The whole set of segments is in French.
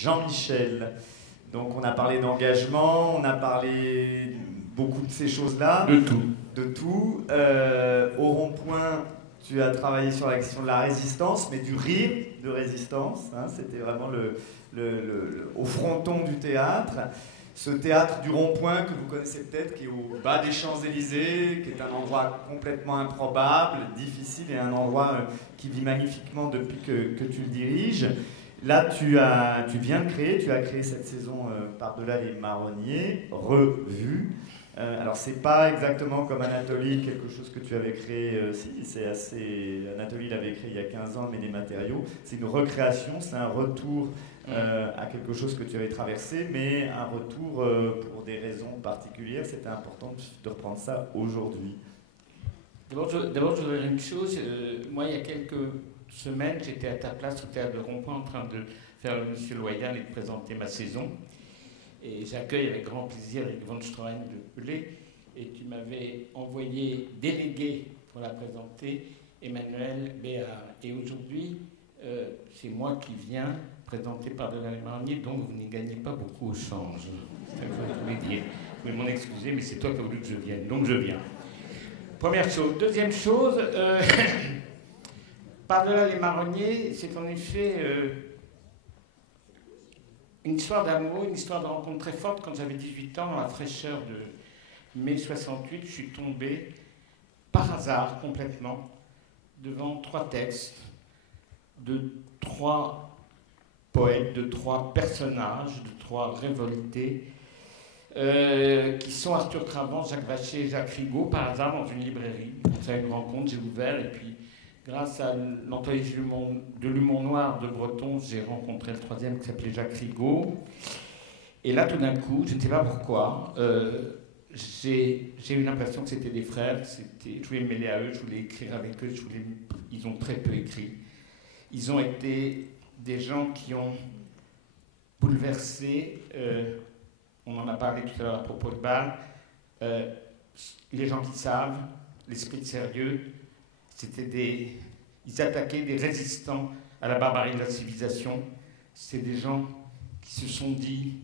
Jean-Michel. Donc on a parlé d'engagement, on a parlé beaucoup de ces choses-là. De tout. De tout. Au rond-point, tu as travaillé sur la question de la résistance, mais du rire de résistance. Hein, c'était vraiment au fronton du théâtre. Ce théâtre du rond-point que vous connaissez peut-être, qui est au bas des Champs-Élysées, qui est un endroit complètement improbable, difficile, et un endroit qui vit magnifiquement depuis que tu le diriges. Là, tu as créé cette saison Par-delà les marronniers, revue. Alors, c'est pas exactement comme Anatolie, quelque chose que tu avais créé, Anatolie l'avait créé il y a 15 ans, mais des matériaux. C'est une recréation, c'est un retour à quelque chose que tu avais traversé, mais un retour pour des raisons particulières. C'était important de reprendre ça aujourd'hui. D'abord, je voudrais dire une chose. Moi, il y a quelques semaines, j'étais à ta place au théâtre de Rond-Point en train de faire le Monsieur Loyal et de présenter ma saison. Et j'accueille avec grand plaisir Eric von Stroheim de Pelé. Et tu m'avais envoyé délégué pour la présenter Emmanuel Béard. Et aujourd'hui, c'est moi qui viens présenter Par-delà les marronniers, donc vous n'y gagnez pas beaucoup au change. C'est ça que je voulais dire. Vous pouvez m'en excuser, mais c'est toi qui as voulu que je vienne, donc je viens. Première chose. Deuxième chose, Par-delà les marronniers, c'est en effet une histoire d'amour, une histoire de rencontre très forte. Quand j'avais 18 ans, dans la fraîcheur de mai 68, je suis tombé par hasard complètement devant 3 textes de 3 poètes, de 3 personnages, de 3 révoltés, qui sont Arthur Cravant, Jacques Vacher et Jacques Rigaud, par hasard dans une librairie. Ça a une rencontre, j'ai ouvert, et puis grâce à l'employé de l'humour noir de Breton, j'ai rencontré le 3e qui s'appelait Jacques Rigaud. Et là, tout d'un coup, je ne sais pas pourquoi, j'ai eu l'impression que c'était des frères, je voulais me mêler à eux, je voulais écrire avec eux, ils ont très peu écrit. Ils ont été des gens qui ont bouleversé, on en a parlé tout à l'heure à propos de Bâle, les gens qui savent, l'esprit de sérieux. Ils attaquaient des résistants à la barbarie de la civilisation. C'est des gens qui se sont dit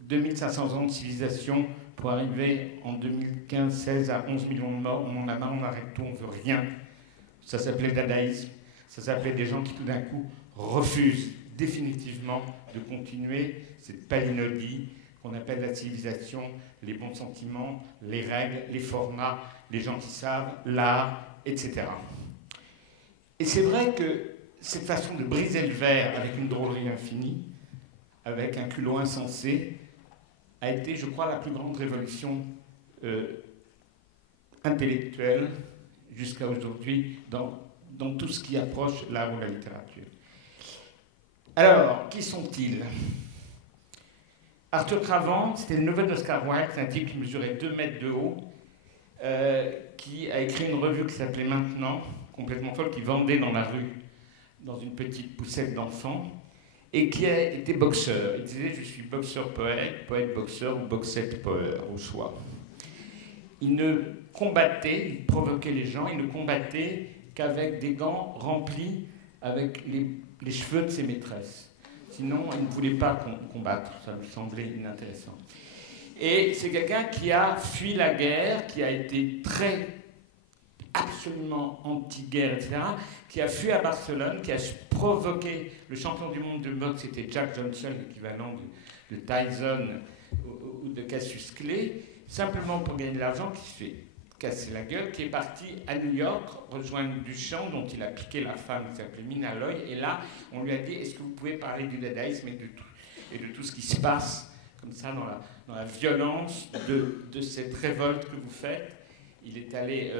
2500 ans de civilisation pour arriver en 2015-16 à 11 millions de morts. On en a marre, on arrête tout, on ne veut rien. Ça s'appelait le dadaïsme. Ça s'appelait des gens qui tout d'un coup refusent définitivement de continuer cette palinodie qu'on appelle la civilisation, les bons sentiments, les règles, les formats, les gens qui savent, l'art, etc. Et c'est vrai que cette façon de briser le verre avec une drôlerie infinie, avec un culot insensé, a été, je crois, la plus grande révolution intellectuelle jusqu'à aujourd'hui dans tout ce qui approche l'art ou la littérature. Alors, qui sont-ils? Arthur Cravant, c'était le neveu d'Oscar Wilde, c'est un type qui mesurait 2 mètres de haut, qui a écrit une revue qui s'appelait Maintenant, complètement folle, qui vendait dans la rue, dans une petite poussette d'enfants, et qui a été boxeur. Il disait « Je suis boxeur-poète, poète-boxeur ou boxette-poeur, au choix ». Il ne combattait, il provoquait les gens, il ne combattait qu'avec des gants remplis avec les cheveux de ses maîtresses. Sinon, il ne voulait pas combattre, ça lui semblait inintéressant. Et c'est quelqu'un qui a fui la guerre, qui a été absolument anti-guerre, etc., qui a fui à Barcelone, qui a provoqué le champion du monde de boxe, c'était Jack Johnson, l'équivalent de Tyson ou de Cassius Clay, simplement pour gagner de l'argent, qui se fait casser la gueule, qui est parti à New York rejoindre Duchamp, dont il a piqué la femme qui s'appelait Mina Loy, et là, on lui a dit « Est-ce que vous pouvez parler du dadaïsme et de tout ce qui se passe comme ça dans la violence de cette révolte que vous faites ?» Il est allé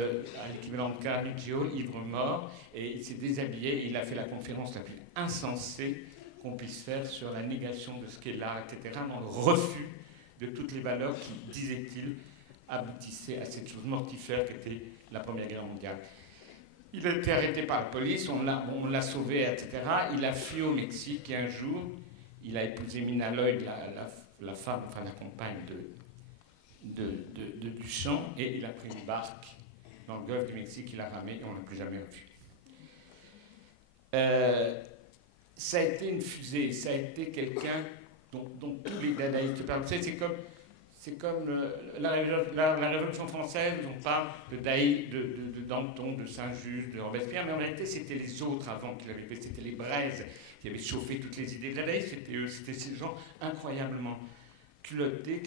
à l'équivalent de Carnegie, ivre mort, et il s'est déshabillé, et il a fait la conférence la plus insensée qu'on puisse faire sur la négation de ce qu'est l'art, etc., dans le refus de toutes les valeurs qui, disait-il, aboutissaient à cette chose mortifère qu'était la Première Guerre mondiale. Il a été arrêté par la police, on l'a sauvé, etc. Il a fui au Mexique, et un jour, il a épousé Mina Loy, la femme, enfin la compagne de Duchamp, et il a pris une barque dans le golfe du Mexique, il a ramé et on ne l'a plus jamais revu. ça a été une fusée, ça a été quelqu'un dont tous les dadaïstes parlent. Vous savez, c'est comme la Révolution française, on parle de Danton, de Saint-Just, de Robespierre, mais en réalité, c'était les autres avant qui l'avaient fait, c'était les Braises qui avaient chauffé toutes les idées de dadaïstes, c'était eux, c'était ces gens incroyablement culottés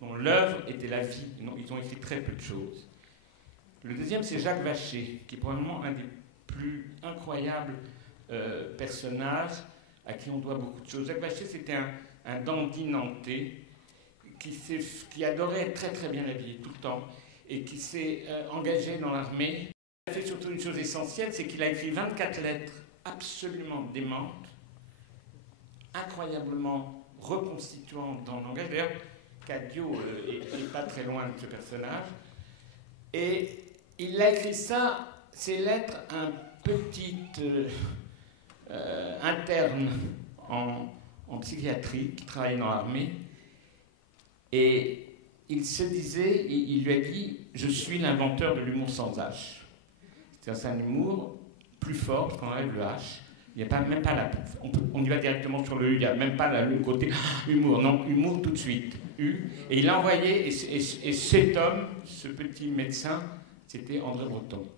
dont l'œuvre était la vie. Non, ils ont écrit très peu de choses. Le deuxième, c'est Jacques Vacher, qui est probablement un des plus incroyables personnages à qui on doit beaucoup de choses. Jacques Vacher, c'était un dandy nantais qui adorait être très très bien habillé tout le temps et qui s'est engagé dans l'armée. Il a fait surtout une chose essentielle, c'est qu'il a écrit 24 lettres absolument démentes, incroyablement reconstituantes dans le langage. D'ailleurs, Cadio n'est pas très loin de ce personnage. Et il a écrit ça, ces lettres, un petit interne en psychiatrie qui travaillait dans l'armée. Et il se disait, il lui a dit, je suis l'inventeur de l'humour sans H. C'est un humour plus fort, parce qu'on enlève le H. Il n'y a même pas la... On y va directement sur le U, il n'y a même pas le côté humour. Non, humour tout de suite. U. Et il l'a envoyé, et cet homme, ce petit médecin, c'était André Breton,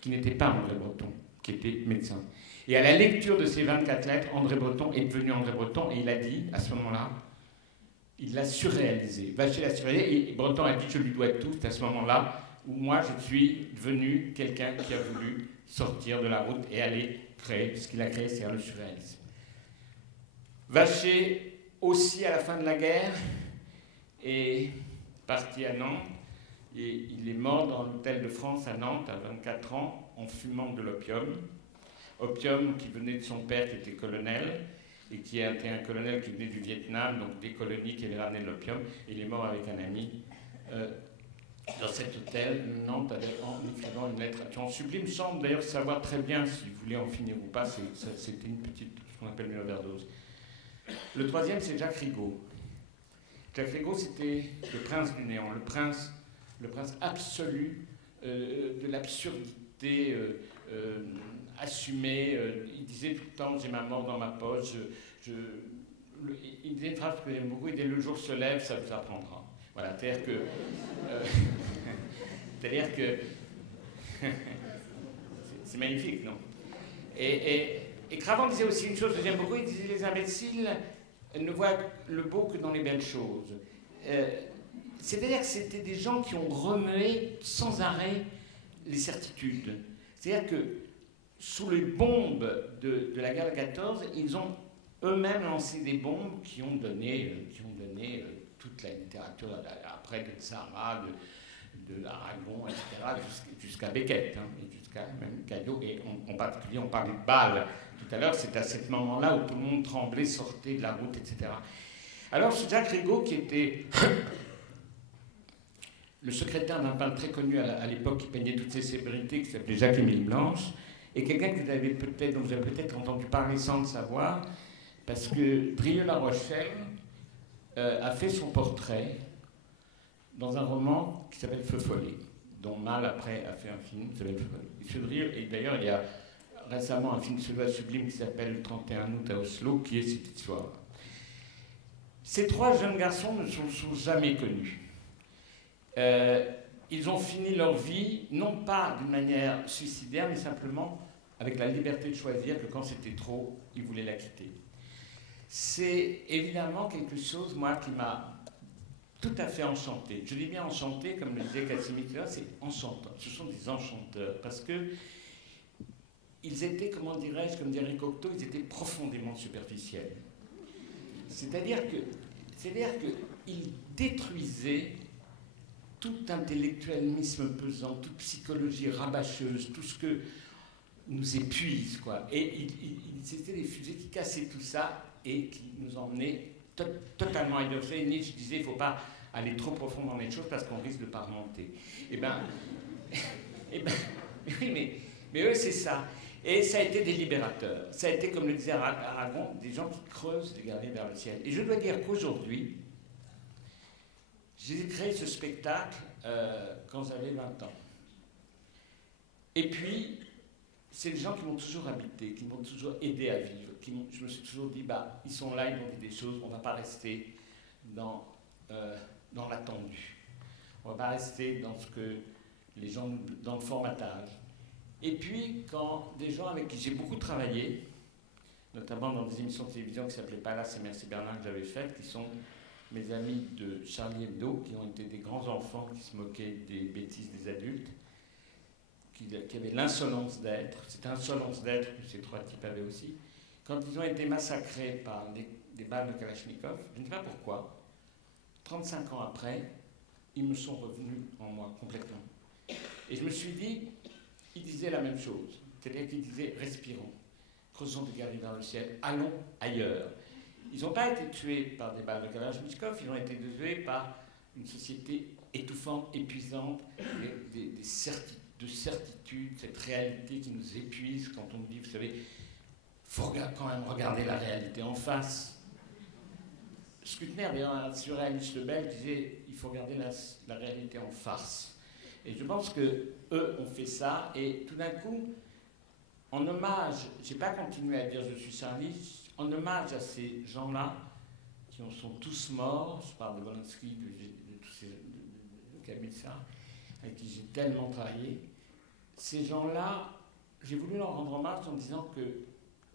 qui n'était pas André Breton, qui était médecin. Et à la lecture de ces 24 lettres, André Breton est devenu André Breton, et il a dit, à ce moment-là, il l'a surréalisé. Vacher l'a surréalisé, et Breton a dit, je lui dois tout, c'est à ce moment-là où moi, je suis devenu quelqu'un qui a voulu sortir de la route et aller créer ce qu'il a créé, c'est-à-dire le surréalisme. Vacher, aussi à la fin de la guerre, est parti à Nantes, et il est mort dans l'hôtel de France à Nantes à 24 ans en fumant de l'opium. Opium qui venait de son père qui était colonel et qui était un colonel qui venait du Vietnam, donc des colonies qui avaient ramené de l'opium. Et il est mort avec un ami dans cet hôtel Nantes en écrivant une lettre. Jean Sublime semble d'ailleurs savoir très bien si vous voulez en finir ou pas. C'était une petite, ce qu'on appelle une overdose. Le troisième, c'est Jacques Rigaud. Jacques Rigaud, c'était le prince du néant, le prince absolu de l'absurdité assumée. Il disait tout le temps, j'ai ma mort dans ma poche. Il disait une phrase que j'aime beaucoup, il disait, le jour se lève, ça vous apprendra. Voilà, c'est-à-dire que c'est magnifique, non? Et Cravant disait aussi une chose que j'aime beaucoup, il disait, les imbéciles ne voient le beau que dans les belles choses. C'est-à-dire que c'était des gens qui ont remué sans arrêt les certitudes. C'est-à-dire que sous les bombes de la guerre de 14, ils ont eux-mêmes lancé des bombes qui ont donné toute la littérature, après de Tzara, de Aragon, etc., jusqu'à Beckett, hein, et jusqu'à même Cadio, et en particulier on parlait de Bâle tout à l'heure, c'est à ce moment-là où tout le monde tremblait, sortait de la route, etc. Alors ce Jacques Rigaud, qui était le secrétaire d'un peintre très connu à l'époque qui peignait toutes ces célébrités, qui s'appelait Jacques-Émile Blanche, et quelqu'un dont vous avez peut-être entendu parler sans le savoir, parce que Drieux-La Rochelle a fait son portrait dans un roman qui s'appelle Feu follet, dont Malle après a fait un film qui s'appelle Feu follet. Et d'ailleurs, il y a récemment un film suédois sublime qui s'appelle Le 31 août à Oslo, qui est cette histoire. Ces trois jeunes garçons ne se sont jamais connus. Ils ont fini leur vie, non pas d'une manière suicidaire, mais simplement avec la liberté de choisir que quand c'était trop, ils voulaient la quitter. C'est évidemment quelque chose, moi, qui m'a tout à fait enchanté. Je dis bien enchanté, comme le disait Casimir, c'est enchanteur. Ce sont des enchanteurs, parce que ils étaient, comment dirais-je, comme dirait Cocteau, ils étaient profondément superficiels. C'est-à-dire qu'ils détruisaient tout intellectualisme pesant, toute psychologie rabâcheuse, tout ce que nous épuise, quoi. Et c'était des fusées qui cassaient tout ça et qui nous emmenaient totalement ailleurs. Nietzsche disait, il ne faut pas aller trop profond dans les choses parce qu'on risque de ne pas remonter. Oui, mais eux, c'est ça. Et ça a été des libérateurs. Ça a été, comme le disait Aragon, des gens qui creusent des galeries vers le ciel. Et je dois dire qu'aujourd'hui, j'ai créé ce spectacle quand j'avais 20 ans. Et puis, c'est les gens qui m'ont toujours habité, qui m'ont toujours aidé à vivre. Je me suis toujours dit, bah, ils sont là, ils m'ont dit des choses, on ne va pas rester dans l'attendu. On ne va pas rester dans ce que les gens, dans le formatage. Et puis, quand des gens avec qui j'ai beaucoup travaillé, notamment dans des émissions de télévision qui s'appelaient Palace et Merci Bernard que j'avais faites, qui sont mes amis de Charlie Hebdo, qui ont été des grands enfants qui se moquaient des bêtises des adultes, qui avaient l'insolence d'être, cette insolence d'être que ces trois types avaient aussi, quand ils ont été massacrés par des balles de Kalachnikov, je ne sais pas pourquoi, 35 ans après, ils me sont revenus en moi complètement. Et je me suis dit, ils disaient la même chose, c'est-à-dire qu'ils disaient respirons, creusons des galeries dans le ciel, allons ailleurs. Ils n'ont pas été tués par des balles de Kalachnikov, ils ont été tués par une société étouffante, épuisante, de certitude, cette réalité qui nous épuise quand on dit, vous savez, il faut quand même regarder la réalité en face. Skutner, un surréaliste belge, disait il faut regarder la réalité en farce. Et je pense qu'eux ont fait ça, et tout d'un coup, en hommage, je n'ai pas continué à dire je suis Charlie, en hommage à ces gens-là qui sont tous morts, je parle de Bolonsky, de Camille Sarr, avec qui j'ai tellement travaillé, ces gens-là, j'ai voulu leur rendre hommage en disant que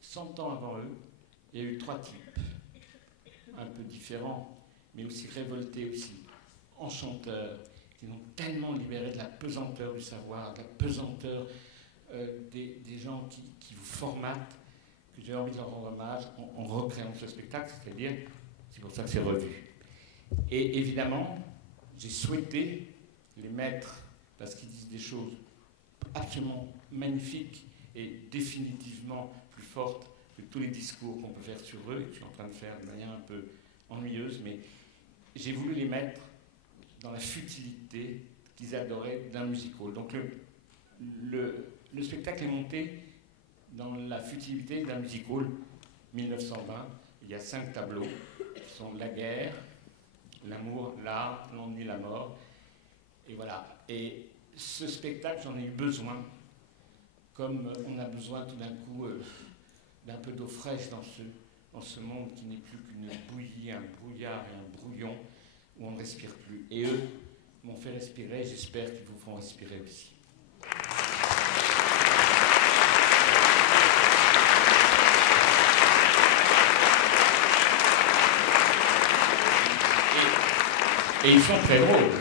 100 ans avant eux, il y a eu trois types, un peu différents, mais aussi révoltés, aussi enchanteurs, qui ont tellement libéré de la pesanteur du savoir, de la pesanteur des gens qui vous formatent, que j'ai envie de leur rendre hommage en recréant ce spectacle, c'est-à-dire, c'est pour ça que c'est revu. Et évidemment, j'ai souhaité les mettre, parce qu'ils disent des choses absolument magnifiques et définitivement plus fortes que tous les discours qu'on peut faire sur eux, et que je suis en train de faire de manière un peu ennuyeuse, mais j'ai voulu les mettre dans la futilité qu'ils adoraient d'un musical. Donc le spectacle est monté dans la futilité d'un musical 1920. Il y a 5 tableaux qui sont la guerre, l'amour, l'art, l'ennui, la mort. Et voilà. Et ce spectacle, j'en ai eu besoin, comme on a besoin tout d'un coup d'un peu d'eau fraîche dans ce monde qui n'est plus qu'une bouillie, un brouillard et un brouillon où on ne respire plus. Et eux m'ont fait respirer, j'espère qu'ils vous feront respirer aussi. Et ils sont très drôles.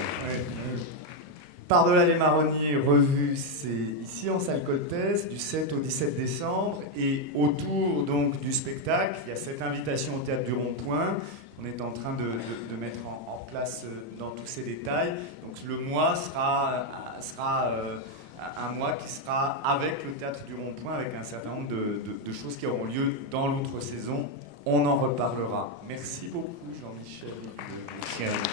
Par-delà les marronniers, revue, c'est ici en salle Coltès, du 7 au 17 décembre. Et autour donc du spectacle, il y a cette invitation au Théâtre du Rond-Point qu'on est en train de mettre en place dans tous ces détails. Donc le mois sera un mois qui sera avec le Théâtre du Rond-Point, avec un certain nombre de choses qui auront lieu dans l'autre saison. On en reparlera. Merci beaucoup Jean-Michel. Merci à vous.